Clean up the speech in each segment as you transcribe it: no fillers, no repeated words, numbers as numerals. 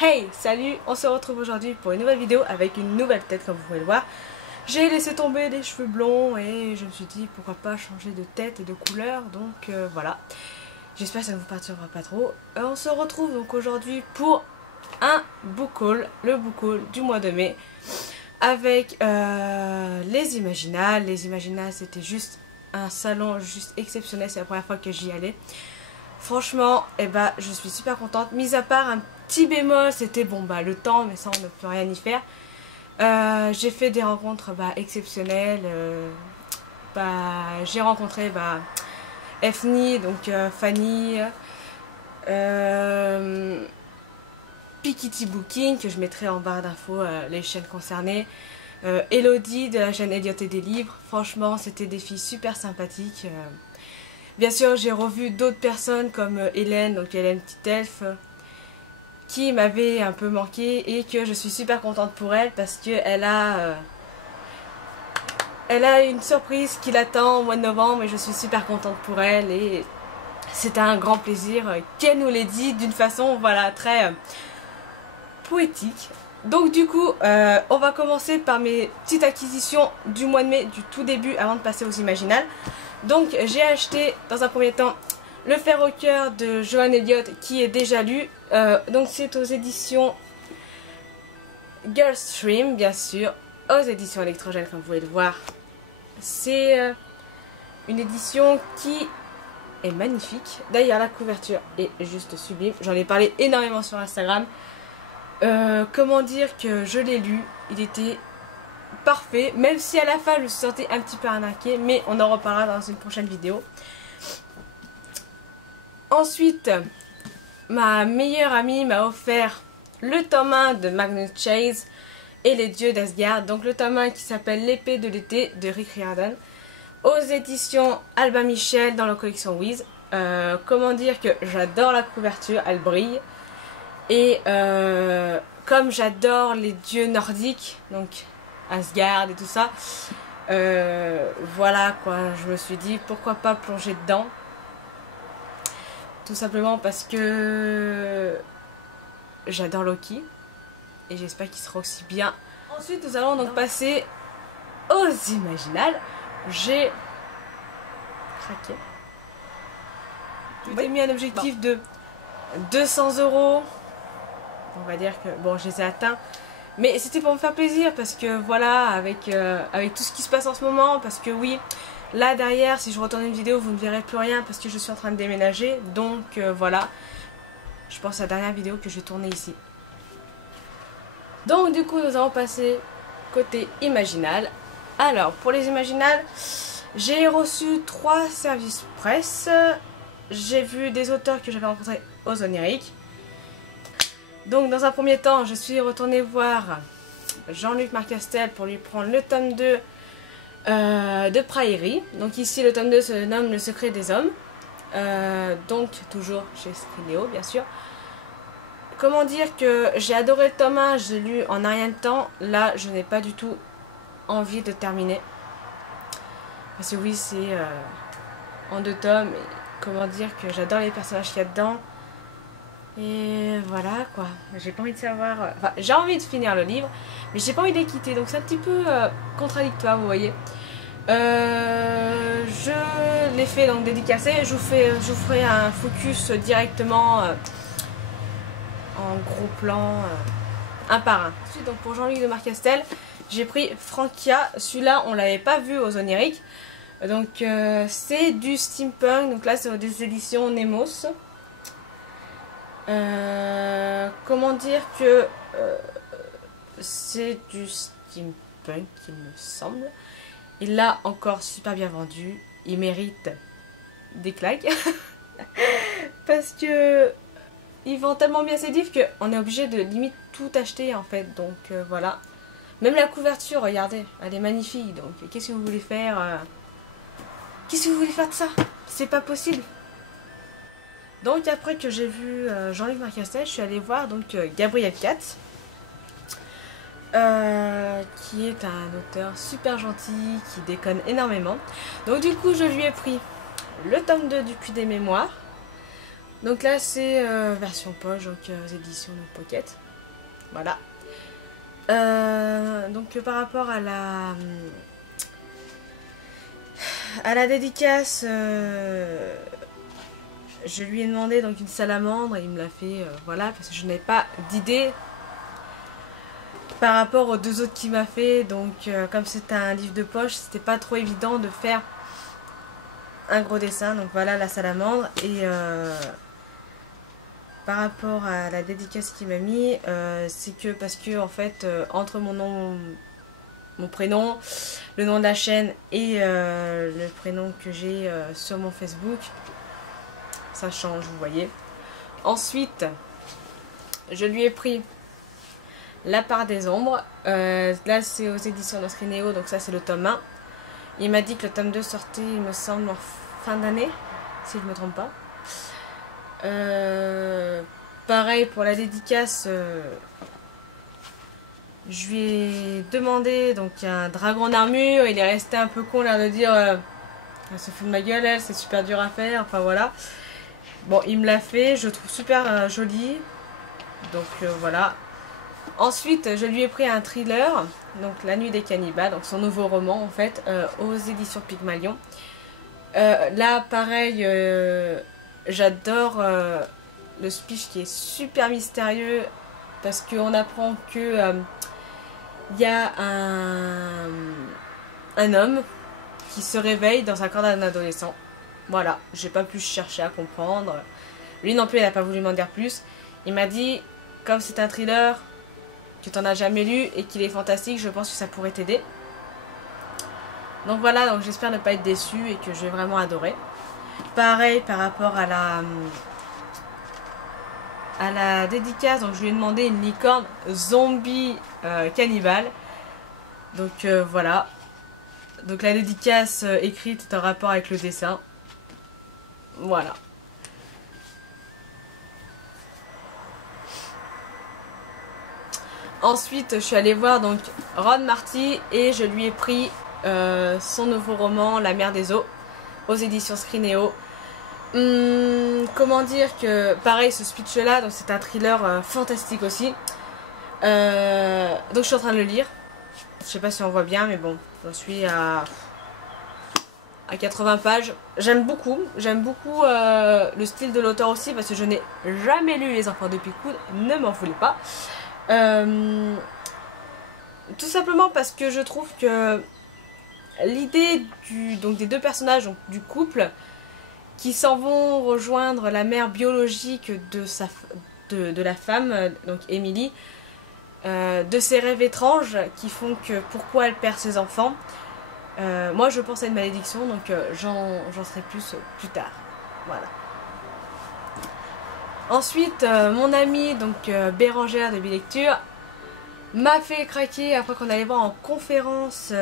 Hey, salut, on se retrouve aujourd'hui pour une nouvelle vidéo avec une nouvelle tête comme vous pouvez le voir. J'ai laissé tomber les cheveux blonds et je me suis dit pourquoi pas changer de tête et de couleur, donc voilà. J'espère que ça ne vous perturbera pas trop. On se retrouve donc aujourd'hui pour un book haul, le book haul du mois de mai avec les Imaginales. Les Imaginales, c'était juste un salon juste exceptionnel, c'est la première fois que j'y allais. Franchement, je suis super contente. Mis à part un petit bémol, c'était le temps, mais ça on ne peut rien y faire. J'ai fait des rencontres exceptionnelles. J'ai rencontré Efni, donc Fanny, Pikiti Booking, que je mettrai en barre d'infos les chaînes concernées. Elodie de la chaîne Elliot et des livres. Franchement, c'était des filles super sympathiques. Bien sûr, j'ai revu d'autres personnes comme Hélène, donc Hélène Petite Elfe, qui m'avait un peu manqué et que je suis super contente pour elle parce qu'elle a une surprise qui l'attend au mois de novembre et je suis super contente pour elle et c'était un grand plaisir qu'elle nous l'ait dit d'une façon très poétique. Donc du coup, on va commencer par mes petites acquisitions du mois de mai, du tout début avant de passer aux Imaginales. Donc j'ai acheté dans un premier temps Le Fer au cœur de Joan Elliott qui est déjà lu. Donc c'est aux éditions Girlstream bien sûr, aux éditions Electrogène comme vous pouvez le voir. C'est une édition qui est magnifique. D'ailleurs la couverture est juste sublime. J'en ai parlé énormément sur Instagram. Comment dire que je l'ai lu, il était parfait, même si à la fin je me sentais un petit peu arnaquée, mais on en reparlera dans une prochaine vidéo. Ensuite, ma meilleure amie m'a offert le tome 1 de Magnus Chase et les dieux d'Asgard, donc le tome 1 qui s'appelle L'épée de l'été de Rick Riordan, aux éditions Albin Michel dans la collection Wiz. Comment dire que j'adore la couverture, elle brille. Et comme j'adore les dieux nordiques, donc Asgard et tout ça, voilà quoi, je me suis dit pourquoi pas plonger dedans. Tout simplement parce que j'adore Loki et j'espère qu'il sera aussi bien. Ensuite nous allons donc passer aux Imaginales. J'ai craqué. J'ai mis un objectif de 200 €. On va dire que bon, je les ai atteints, mais c'était pour me faire plaisir parce que voilà, avec tout ce qui se passe en ce moment, parce que oui, là derrière, si je retourne une vidéo, vous ne verrez plus rien parce que je suis en train de déménager, donc voilà, je pense à la dernière vidéo que je vais tourner ici. Donc du coup, nous allons passer côté Imaginal. Alors, pour les Imaginales, j'ai reçu 3 services presse. J'ai vu des auteurs que j'avais rencontrés aux Oniriques. Donc dans un premier temps, je suis retournée voir Jean-Luc Marcastel pour lui prendre le tome 2 de Prairie. Donc ici le tome 2 se nomme Le secret des hommes. Donc toujours chez Scriléo bien sûr. Comment dire que j'ai adoré le tome 1, j'ai lu en un rien de temps. Là je n'ai pas du tout envie de terminer. Parce que oui c'est en 2 tomes. Et comment dire que j'adore les personnages qu'il y a dedans. Et voilà quoi, j'ai pas envie de savoir, enfin j'ai envie de finir le livre, mais j'ai pas envie de les quitter, donc c'est un petit peu contradictoire vous voyez. Je l'ai fait donc dédicacé, je vous ferai un focus directement en gros plan, un par un. Ensuite donc pour Jean-Luc de Marcastel, j'ai pris Frankia, celui-là on l'avait pas vu aux Oniriques, donc c'est du steampunk, donc là c'est des éditions Nemos. Comment dire que c'est du steampunk il me semble. Il l'a encore super bien vendu. Il mérite des claques. Parce que il vend tellement bien ses livres qu'on est obligé de limite tout acheter en fait. Donc voilà. Même la couverture, regardez, elle est magnifique. Donc qu'est-ce que vous voulez faire Qu'est-ce que vous voulez faire de ça? C'est pas possible. Donc après que j'ai vu Jean-Luc Marcastel, je suis allée voir donc Gabriel Katz, qui est un auteur super gentil, qui déconne énormément. Donc du coup je lui ai pris le tome 2 du Puits des Mémoires, Donc là c'est version poche, donc aux éditions de Pocket. Voilà. Donc par rapport à la dédicace, je lui ai demandé donc une salamandre et il me l'a fait, voilà, parce que je n'avais pas d'idée par rapport aux deux autres qu'il m'a fait. Donc comme c'est un livre de poche, c'était pas trop évident de faire un gros dessin. Donc voilà la salamandre. Et par rapport à la dédicace qu'il m'a mis, c'est que parce que en fait entre mon nom, mon prénom, le nom de la chaîne et le prénom que j'ai sur mon Facebook, ça change, vous voyez. Ensuite, je lui ai pris La part des ombres. Là, c'est aux éditions de Scrineo, donc ça, c'est le tome 1. Il m'a dit que le tome 2 sortait, il me semble, en fin d'année, si je ne me trompe pas. Pareil pour la dédicace, je lui ai demandé donc un dragon en armure. Il est resté un peu con, l'air de dire elle se fout de ma gueule, elle, c'est super dur à faire, enfin voilà. Bon, il me l'a fait, je le trouve super joli. Donc voilà. Ensuite, je lui ai pris un thriller, donc La Nuit des Cannibales, donc son nouveau roman en fait, aux éditions Pygmalion. Là, pareil, j'adore le speech qui est super mystérieux parce qu'on apprend que y a un homme qui se réveille dans un corps d'un adolescent. Voilà, j'ai pas pu chercher à comprendre. Lui non plus, il n'a pas voulu m'en dire plus. Il m'a dit, comme c'est un thriller que tu n'en as jamais lu et qu'il est fantastique, je pense que ça pourrait t'aider. Donc voilà, donc j'espère ne pas être déçue et que je vais vraiment adorer. Pareil par rapport à la dédicace, donc je lui ai demandé une licorne zombie cannibale. Donc voilà. Donc la dédicace écrite est en rapport avec le dessin. Voilà. Ensuite, je suis allée voir donc Ron Marty et je lui ai pris son nouveau roman La Mer des Eaux aux éditions Scrineo. Comment dire que pareil, ce speech là, donc c'est un thriller fantastique aussi. Donc je suis en train de le lire. Je sais pas si on voit bien, mais bon, j'en suis à 80 pages. J'aime beaucoup le style de l'auteur aussi parce que je n'ai jamais lu Les Enfants de Pickwood, ne m'en voulez pas. Tout simplement parce que je trouve que l'idée des deux personnages, donc du couple, qui s'en vont rejoindre la mère biologique de la femme, donc Emily, de ses rêves étranges qui font que pourquoi elle perd ses enfants. Moi je pense à une malédiction, donc j'en serai plus tard. Voilà. Ensuite, mon amie, donc Bérangère de Bilecture, m'a fait craquer après qu'on allait voir en conférence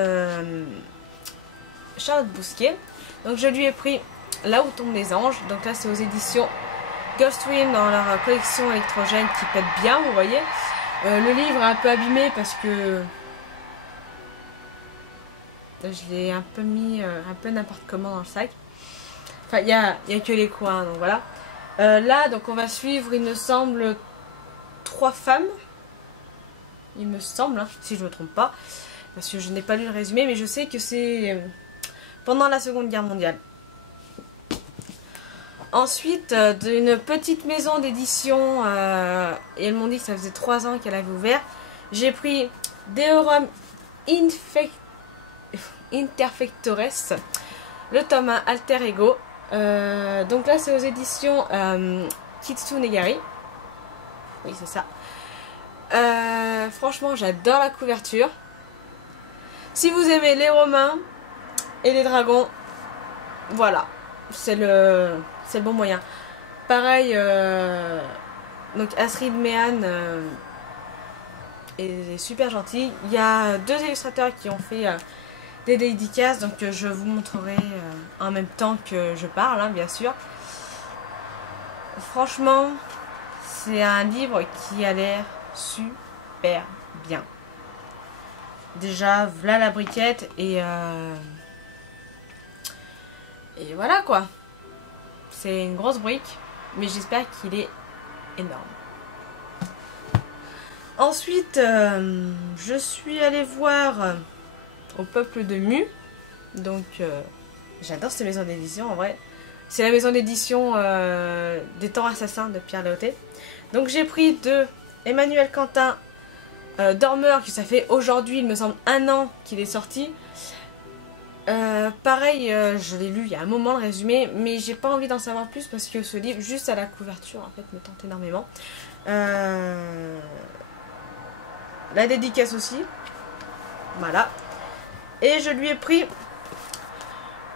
Charlotte Bousquet. Donc je lui ai pris Là où tombent les anges. Donc là c'est aux éditions Ghostwind dans leur collection électrogène qui pète bien, vous voyez. Le livre est un peu abîmé parce que je l'ai un peu mis un peu n'importe comment dans le sac. Enfin il y a que les coins, donc voilà. Là donc on va suivre, il me semble, 3 femmes. Il me semble, hein, si je ne me trompe pas. Parce que je n'ai pas lu le résumé, mais je sais que c'est pendant la Seconde Guerre mondiale. Ensuite, d'une petite maison d'édition, et elles m'ont dit que ça faisait 3 ans qu'elle avait ouvert, j'ai pris Deorum Interfectores, le tome 1 Alter Ego. Donc là, c'est aux éditions Kitsunegari. Oui, c'est ça. Franchement, j'adore la couverture. Si vous aimez les Romains et les dragons, voilà, c'est le bon moyen. Pareil, donc Astrid Mehan est super gentille. Il y a 2 illustrateurs qui ont fait des dédicaces, donc je vous montrerai en même temps que je parle, hein, bien sûr. Franchement, c'est un livre qui a l'air super bien. Déjà, voilà la briquette et voilà quoi. C'est une grosse brique. mais j'espère qu'il est énorme. Ensuite, je suis allée voir Au Peuple de Mu. Donc, j'adore cette maison d'édition en vrai. C'est la maison d'édition des Temps Assassins de Pierre Léoté. Donc, j'ai pris de Emmanuel Quentin Dormeur, que ça fait aujourd'hui, il me semble, 1 an qu'il est sorti. Pareil, je l'ai lu il y a un moment le résumé, mais j'ai pas envie d'en savoir plus parce que ce livre, juste à la couverture, en fait, me tente énormément. La dédicace aussi. Voilà. Et je lui ai pris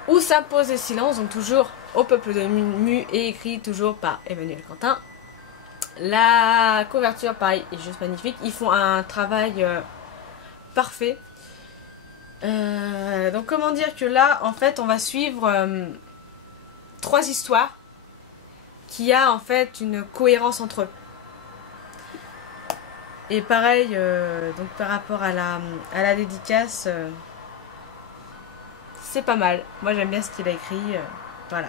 Où s'impose le silence, donc toujours Au Peuple de Mu et écrit toujours par Emmanuel Quentin. La couverture, pareil, est juste magnifique. Ils font un travail parfait. Donc comment dire que là, en fait, on va suivre 3 histoires qui a en fait une cohérence entre eux. Et pareil, donc par rapport à la dédicace, c'est pas mal. Moi j'aime bien ce qu'il a écrit, voilà.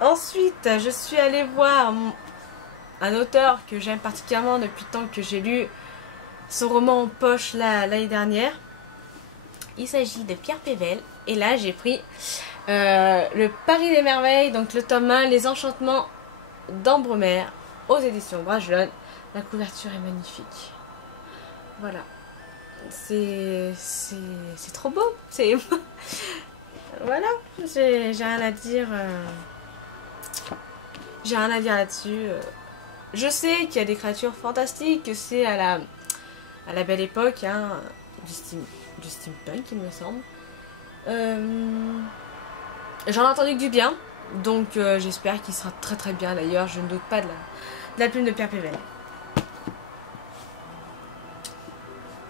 Ensuite, je suis allée voir un auteur que j'aime particulièrement depuis le temps que j'ai lu son roman en poche l'année dernière. Il s'agit de Pierre Pével. Et là, j'ai pris Le Paris des Merveilles, donc le tome 1, Les Enchantements d'Ambremer, aux éditions Bragelonne. La couverture est magnifique. Voilà. C'est trop beau. C'est... Voilà. J'ai rien à dire. J'ai rien à dire là-dessus. Je sais qu'il y a des créatures fantastiques, que c'est à la belle époque, hein, du steampunk, il me semble. J'en ai entendu que du bien, donc j'espère qu'il sera très très bien. D'ailleurs, je ne doute pas de la plume de Pierre Pével.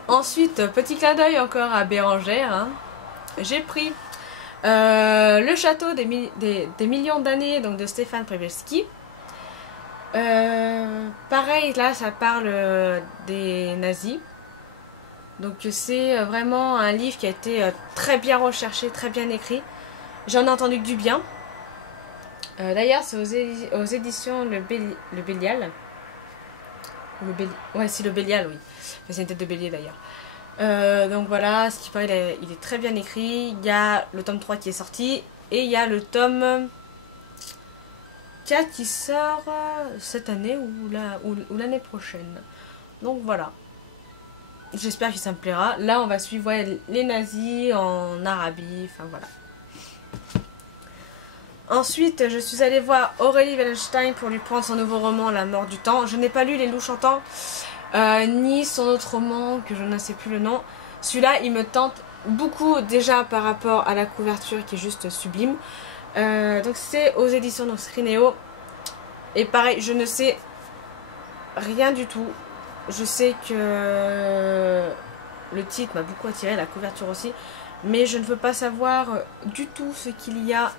Ensuite, petit clin d'œil encore à Bérengère, hein. J'ai pris Le Château des millions d'années, donc de Stéphane Przewalski. Pareil, là ça parle des nazis. Donc c'est vraiment un livre qui a été très bien recherché, très bien écrit. J'en ai entendu que du bien. D'ailleurs c'est aux éditions Le Bélial. Ouais, c'est Le Bélial, oui. Enfin, c'est une tête de bélier d'ailleurs. Donc voilà, ce qui paraît, il est très bien écrit. Il y a le tome 3 qui est sorti. Et il y a le tome 4 qui sort cette année ou l'année prochaine. Donc voilà. J'espère que ça me plaira. Là, on va suivre les nazis en Arabie. Enfin voilà. Ensuite, je suis allée voir Aurélie Wallenstein pour lui prendre son nouveau roman La Mort du Temps. Je n'ai pas lu Les Loups Chantants, ni son autre roman que je ne sais plus le nom. Celui-là, il me tente beaucoup déjà par rapport à la couverture qui est juste sublime. Donc c'est aux éditions donc Scrinéo. Et pareil, je ne sais rien du tout. Je sais que le titre m'a beaucoup attiré, la couverture aussi. Mais je ne veux pas savoir du tout ce qu'il y a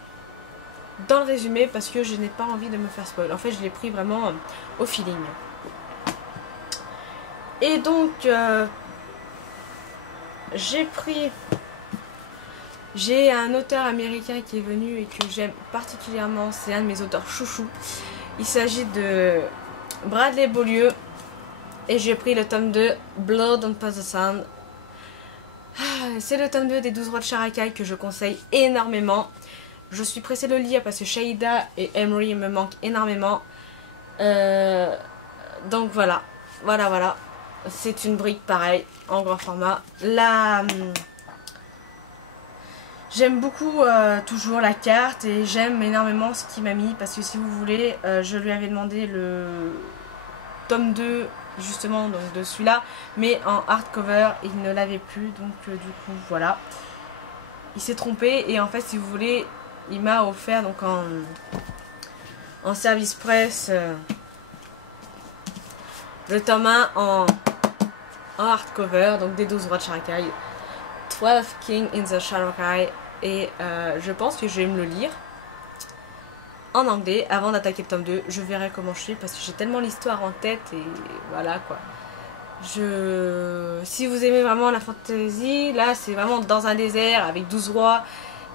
dans le résumé parce que je n'ai pas envie de me faire spoil. En fait, je l'ai pris vraiment au feeling. Et donc, j'ai un auteur américain qui est venu et que j'aime particulièrement. C'est un de mes auteurs chouchous. Il s'agit de Bradley Beaulieu. Et j'ai pris le tome 2, Blood on the Sand. C'est le tome 2 des 12 rois de Sharakai que je conseille énormément. Je suis pressée de le lire parce que Shaida et Emery me manquent énormément. Donc voilà. Voilà. C'est une brique pareil, en grand format. Là, j'aime beaucoup toujours la carte et j'aime énormément ce qu'il m'a mis. Parce que si vous voulez, je lui avais demandé le tome 2 justement donc de celui-là. Mais en hardcover, il ne l'avait plus. Donc du coup, voilà. Il s'est trompé et en fait, si vous voulez... Il m'a offert donc en service presse le tome 1 en hardcover, donc des 12 rois de Sharakai, 12 Kings in the Sharakai, et je pense que je vais me le lire en anglais avant d'attaquer le tome 2. Je verrai comment je fais parce que j'ai tellement l'histoire en tête et voilà quoi. Si vous aimez vraiment la fantasy, là c'est vraiment dans un désert avec 12 rois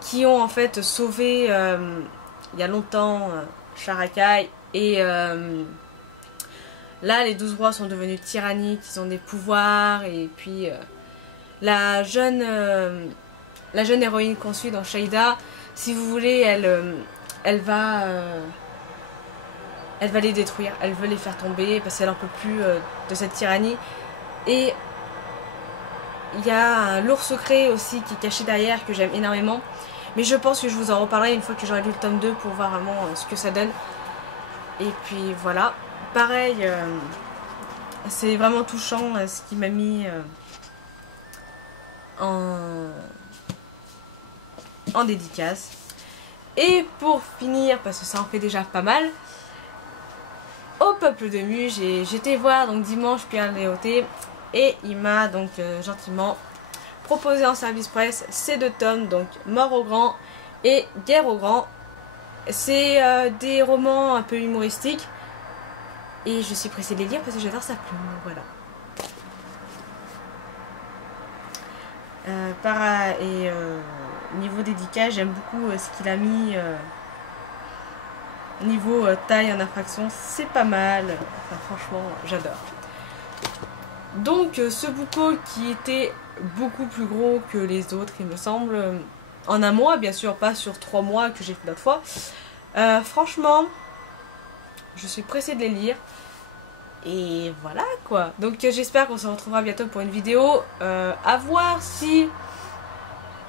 qui ont en fait sauvé il y a longtemps, Sharakai. Et là, les 12 rois sont devenus tyranniques, ils ont des pouvoirs. Et puis, la jeune héroïne qu'on suit dans Shaida, si vous voulez, elle va les détruire. Elle veut les faire tomber parce qu'elle n'en peut plus de cette tyrannie. Et il y a un lourd secret aussi qui est caché derrière que j'aime énormément. Mais je pense que je vous en reparlerai une fois que j'aurai lu le tome 2 pour voir vraiment ce que ça donne. Et puis voilà. Pareil, c'est vraiment touchant ce qui m'a mis en dédicace. Et pour finir, parce que ça en fait déjà pas mal, au Peuple de Mu, j'étais voir donc dimanche Pierre Léoté et il m'a donc gentiment proposé en service presse ces 2 tomes, donc Mort au Grand et Guerre au Grand. C'est des romans un peu humoristiques et je suis pressée de les lire parce que j'adore sa plume, voilà. Niveau dédicace, j'aime beaucoup ce qu'il a mis niveau taille en infraction, c'est pas mal. Enfin, franchement, j'adore. Donc ce bouquin qui était beaucoup plus gros que les autres, il me semble, en un mois, bien sûr, pas sur 3 mois que j'ai fait l'autre fois. Franchement, je suis pressée de les lire. Et voilà quoi. Donc j'espère qu'on se retrouvera bientôt pour une vidéo. À voir si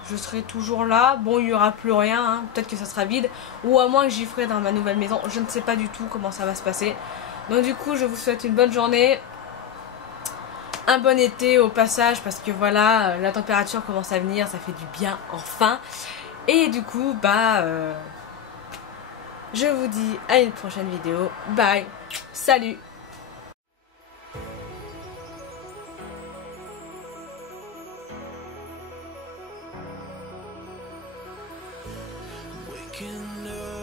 je serai toujours là. Bon, il n'y aura plus rien, hein. Peut-être que ça sera vide. Ou à moins que j'y ferai dans ma nouvelle maison. Je ne sais pas du tout comment ça va se passer. Donc du coup, je vous souhaite une bonne journée. Un bon été au passage. Parce que voilà, la température commence à venir. Ça fait du bien, enfin. Et du coup, je vous dis à une prochaine vidéo. Bye. Salut. Waking up